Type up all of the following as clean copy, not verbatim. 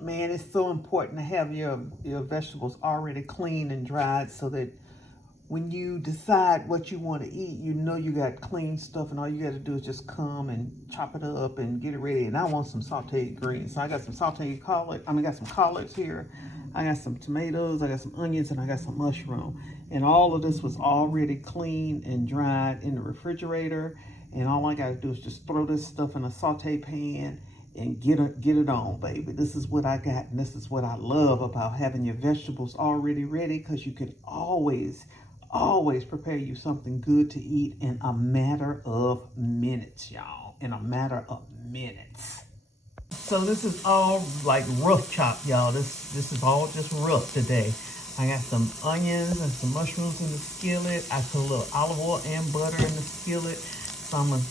Man, it's so important to have your vegetables already clean and dried so that when you decide what you want to eat, you know you got clean stuff, and all you got to do is just come and chop it up and get it ready. And I want some sauteed greens. So I got some sauteed collard. I got some collards here. I got some tomatoes. I got some onions, and I got some mushroom. And all of this was already clean and dried in the refrigerator. And all I got to do is just throw this stuff in a saute pan and get it on, baby. This is what I got, and this is what I love about having your vegetables already ready, because you can always prepare you something good to eat in a matter of minutes, y'all. In a matter of minutes. So this is all like rough chop, y'all. This is all just rough today. I got some onions and some mushrooms in the skillet. I put a little olive oil and butter in the skillet. So I'm gonna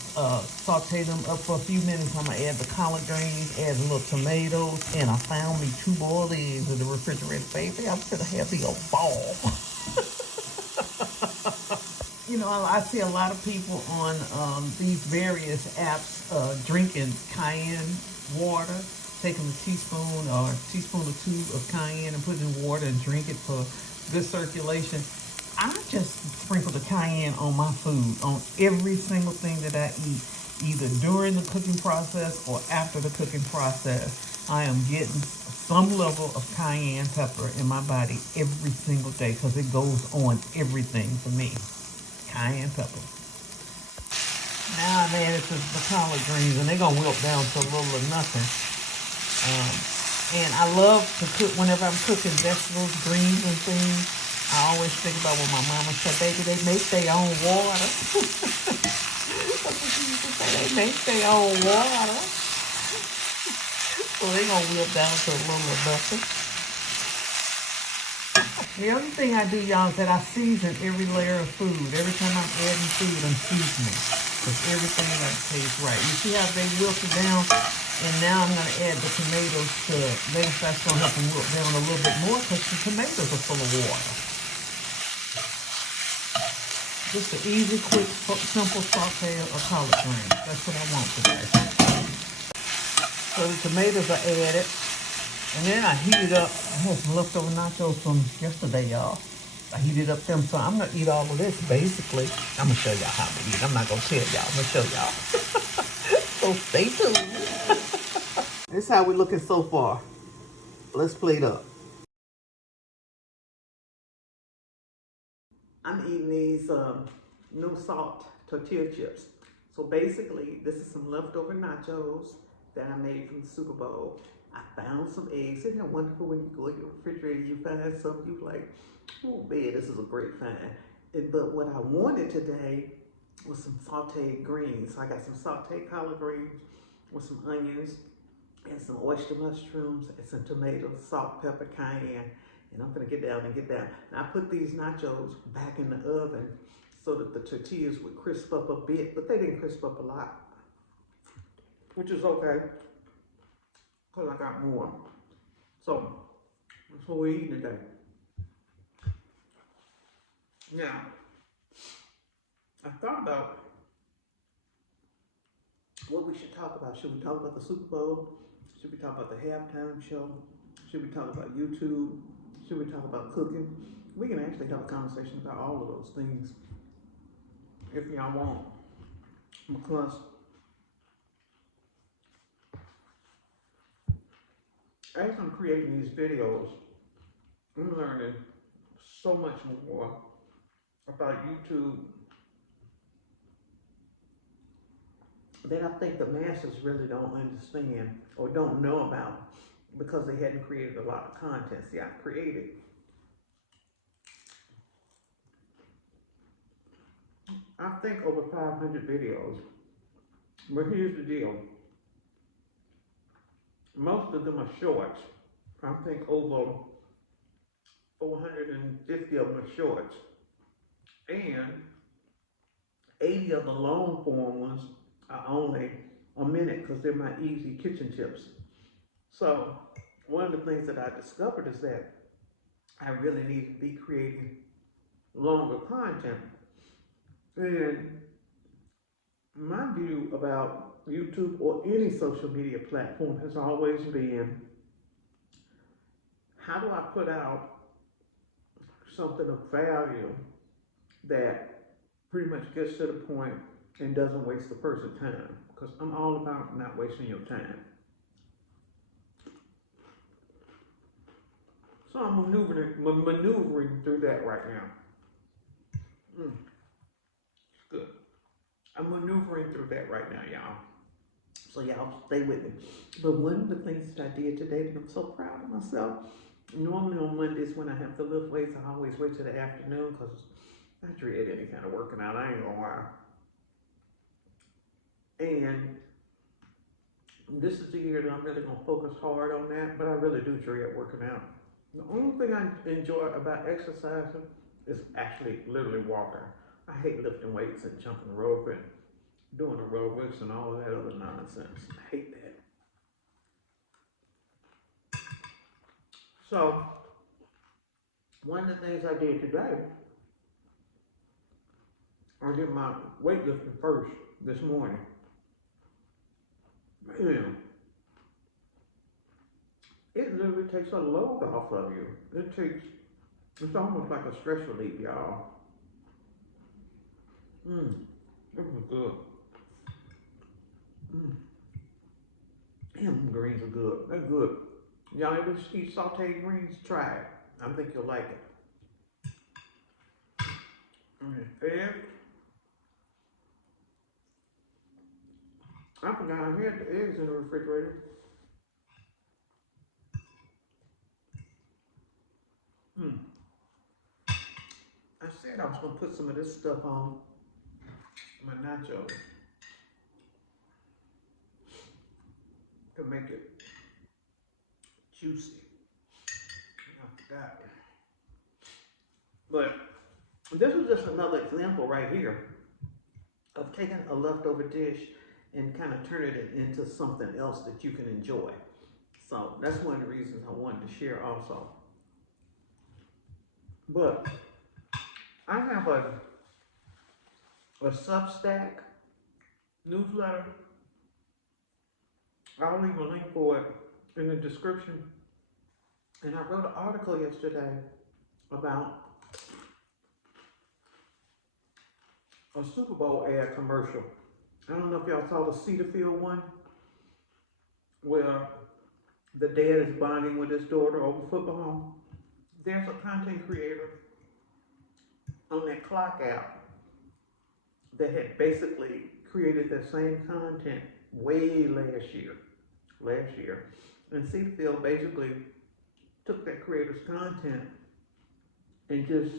saute them up for a few minutes. I'm gonna add the collard greens, add a little tomatoes, and I found me 2 boiled eggs in the refrigerator, baby. I'm gonna have me a ball. You know, I see a lot of people on these various apps drinking cayenne water, taking a teaspoon or a teaspoon or 2 of cayenne and putting it in water and drink it for good circulation. I just sprinkle the cayenne on my food, on every single thing that I eat, either during the cooking process or after the cooking process. I am getting some level of cayenne pepper in my body every single day, because it goes on everything for me. Cayenne pepper. Now I'm adding the collard greens, and they're going to wilt down to a little or nothing. And I love to cook whenever I'm cooking vegetables, greens, and things. I always think about what my mama said, baby, they make their own water. That's what she used to say, they make their own water. So they're going to wilt down to a little or nothing. The other thing I do, y'all, is that I season every layer of food. Every time I'm adding food, I'm seasoning, because everything got to taste right. You see how they wilted down? And now I'm going to add the tomatoes to it. Maybe that's going to help them wilt down a little bit more, because the tomatoes are full of water. Just an easy, quick, simple saute of collard greens. That's what I want today. So the tomatoes are added. And then I heated up. I had some leftover nachos from yesterday, y'all. I heated up them, so I'm gonna eat all of this. Basically, I'm gonna show y'all how to eat. I'm not gonna tell y'all. I'm gonna show y'all. So stay tuned. This is how we're looking so far. Let's plate up. I'm eating these no salt tortilla chips. So basically, this is some leftover nachos that I made from the Super Bowl. I found some eggs. Isn't that wonderful when you go in your refrigerator, you find something, you like, oh man, this is a great find. But what I wanted today was some sauteed greens. So I got some sauteed collard greens with some onions and some oyster mushrooms and some tomatoes, salt, pepper, cayenne. And I'm gonna get down. And I put these nachos back in the oven so that the tortillas would crisp up a bit, but they didn't crisp up a lot, which is okay, because I got more. So that's what we're eating today. Now, I thought about what we should talk about. Should we talk about the Super Bowl? Should we talk about the halftime show? Should we talk about YouTube? Should we talk about cooking? We can actually have a conversation about all of those things if y'all want, because as I'm creating these videos, I'm learning so much more about YouTube that I think the masses really don't understand or don't know about, because they hadn't created a lot of content. See, I've created I think over 500 videos, but here's the deal. Most of them are shorts. I think over 450 of them are shorts. And 80 of the long form ones are only a minute, because they're my easy kitchen tips. So one of the things that I discovered is that I really need to be creating longer content. And my view about YouTube or any social media platform has always been how do I put out something of value that pretty much gets to the point and doesn't waste the person's time? Because I'm all about not wasting your time. So I'm maneuvering through that right now. Good. I'm maneuvering through that right now, y'all. So y'all stay with me. But one of the things that I did today that I'm so proud of myself, normally on Mondays when I have to lift weights, I always wait till the afternoon because I dread any kind of working out, I ain't gonna lie. And this is the year that I'm really gonna focus hard on that, but I really do dread working out. The only thing I enjoy about exercising is actually literally walking. I hate lifting weights and jumping rope and doing aerobics and all of that other nonsense. I hate that. So, one of the things I did today, I did my weightlifting first this morning. Man, it literally takes a load off of you. It's almost like a stress relief, y'all. This was good. Damn, greens are good. They're good. Y'all ever eat sauteed greens? Try it. I think you'll like it. Egg. I forgot I had the eggs in the refrigerator. I said I was gonna put some of this stuff on my nachos to make it juicy. I forgot. But this is just another example right here of taking a leftover dish and kind of turning it into something else that you can enjoy. So that's one of the reasons I wanted to share also. But I have a Substack newsletter. I'll leave a link for it in the description. And I wrote an article yesterday about a Super Bowl ad commercial. I don't know if y'all saw the Cetaphil one, where the dad is bonding with his daughter over football. There's a content creator on that clock app that had basically created that same content way last year. And Cetaphil basically took that creator's content and just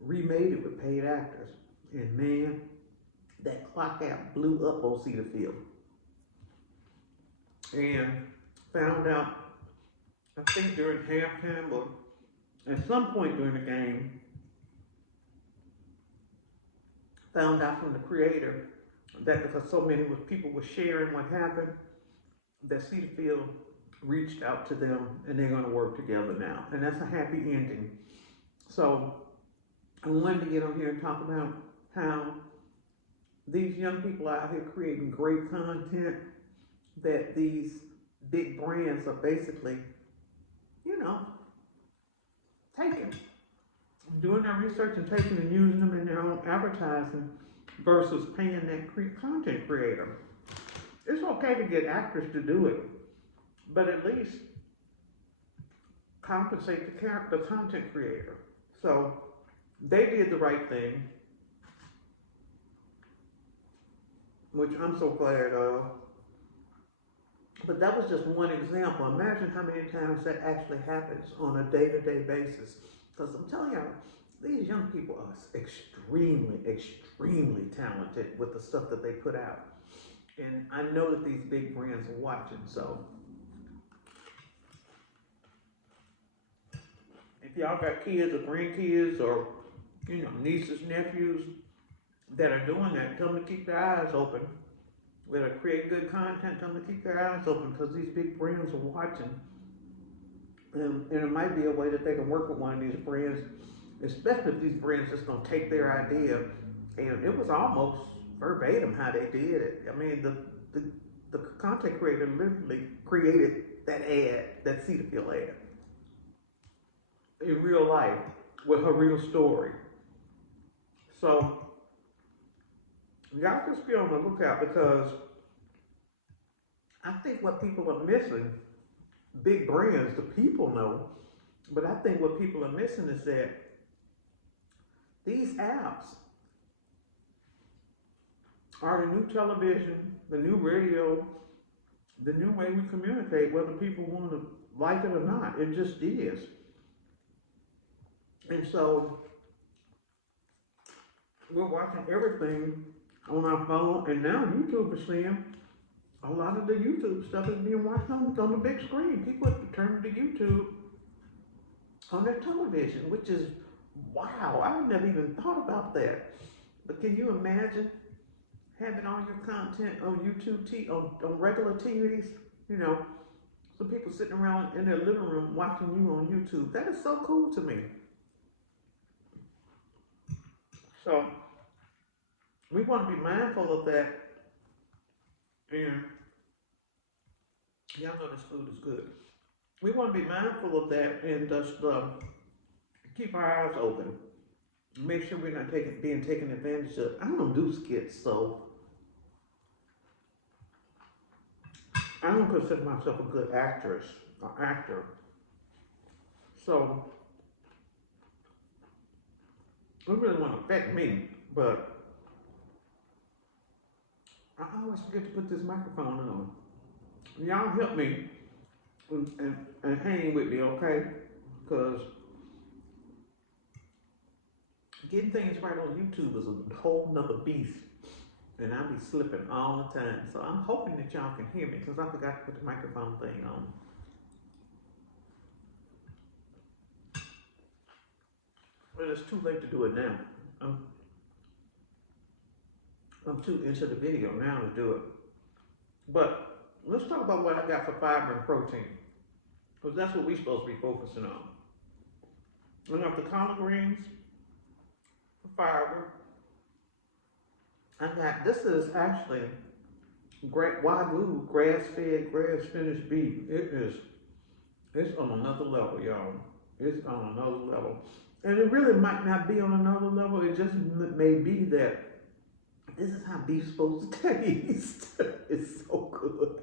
remade it with paid actors. And man, that clock app blew up on Cetaphil. And found out, I think during halftime or at some point during the game, found out from the creator that because so many people were sharing what happened, that Cetaphil reached out to them and they're going to work together now. And that's a happy ending. So I wanted to get on here and talk about how these young people out here creating great content that these big brands are basically, taking, doing their research and taking and using them in their own advertising versus paying that content creator. It's okay to get actors to do it, but at least compensate the content creator. So they did the right thing, which I'm so glad of. But that was just one example. Imagine how many times that actually happens on a day-to-day basis. Because I'm telling you, these young people are extremely, extremely talented with the stuff that they put out. And I know that these big brands are watching, so if y'all got kids or grandkids or, nieces, nephews that are doing that, tell them to keep their eyes open. That are create good content, tell them to keep their eyes open because these big brands are watching. And it might be a way that they can work with one of these brands, especially if these brands just gonna take their idea. And it was almost verbatim how they did it. I mean, the content creator literally created that ad, that Cetaphil ad. in real life with her real story. So y'all just be on the lookout because I think what people are missing, big brands, the people know, but I think what people are missing is that these apps are the new television, the new radio, the new way we communicate, whether people want to like it or not. It just is. And so we're watching everything on our phone, and now YouTube is seeing a lot of the YouTube stuff is being watched on the big screen. People are turning to YouTube on their television, which is wow. I would never even thought about that. But can you imagine having all your content on YouTube, on regular TVs? You know, some people sitting around in their living room watching you on YouTube. That is so cool to me. So we want to be mindful of that. And y'all know this food is good. We want to be mindful of that and just keep our eyes open. Make sure we're not being taken advantage of. I don't do skits, so I don't consider myself a good actress or actor. So it really won't affect me, but I always forget to put this microphone on. Y'all help me and hang with me, okay? Because getting things right on YouTube is a whole nother beast. And I be slipping all the time. So I'm hoping that y'all can hear me because I forgot to put the microphone thing on. Well, it's too late to do it now. I'm too into the video now to do it. But let's talk about what I got for fiber and protein. Because that's what we're supposed to be focusing on. I got the collard greens for fiber. This is actually Wagyu grass-fed, grass-finished beef. It's on another level, y'all. It's on another level. And it really might not be on another level. It just may be that this is how beef's supposed to taste. It's so good.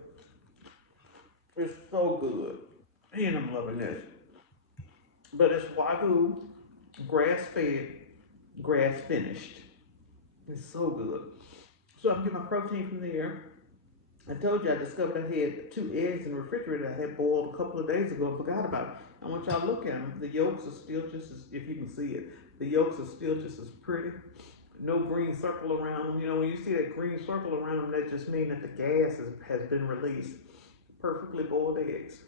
It's so good. And I'm loving this. But it's Wagyu, grass-fed, grass-finished. It's so good. So I'm getting my protein from there. I told you I discovered I had 2 eggs in the refrigerator I had boiled a couple of days ago and forgot about it. I want y'all to look at them. The yolks are still just as, if you can see it, the yolks are still just as pretty. No green circle around them. You know, when you see that green circle around them, that just means that the gas has been released. Perfectly boiled eggs.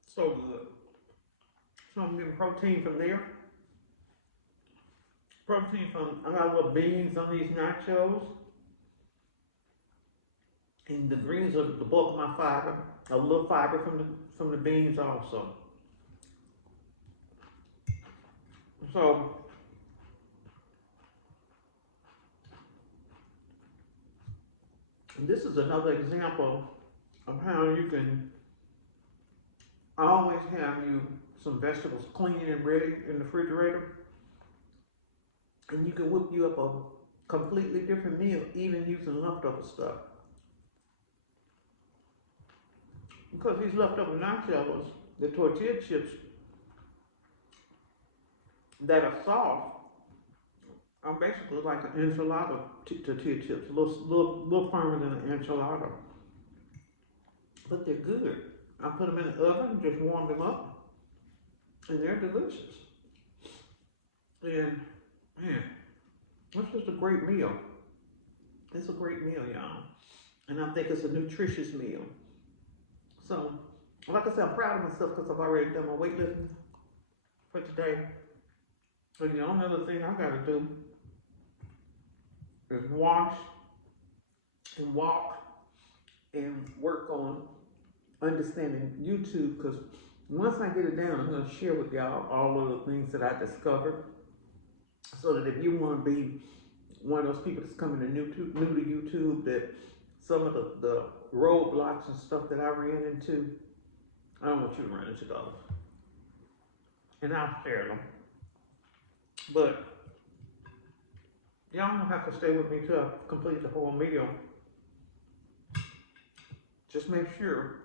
So good. So I'm getting protein from there. Protein from, I got little beans on these nachos. And the greens are the bulk of my fiber. A little fiber from the beans also. So this is another example of how you can always have some vegetables clean and ready in the refrigerator. And you can whip you up a completely different meal, even using leftover stuff. Because these leftover nachos, the tortilla chips that are soft, are basically like an enchilada tortilla chips, a little firmer than an enchilada. But they're good. I put them in the oven, just warm them up, and they're delicious. And man, it's just a great meal. It's a great meal, y'all. And I think it's a nutritious meal. So, like I said, I'm proud of myself because I've already done my weightlifting for today. So the only other thing I gotta do is wash and walk and work on understanding YouTube, because once I get it down, I'm gonna share with y'all all of the things that I discovered, so that if you want to be one of those people that's coming to new to YouTube, that some of the roadblocks and stuff that I ran into, I don't want you to run into those. and I'll share them. But y'all don't have to stay with me till I complete the whole meal. Just make sure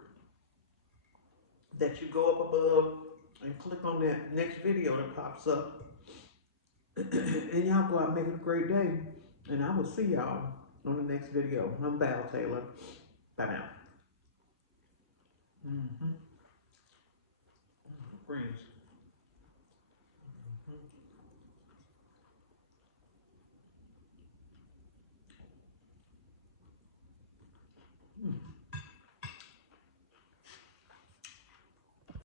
that you go up above and click on that next video that pops up. And y'all go out and make it a great day. And I will see y'all on the next video. I'm Val Taylor. Bye now. Friends.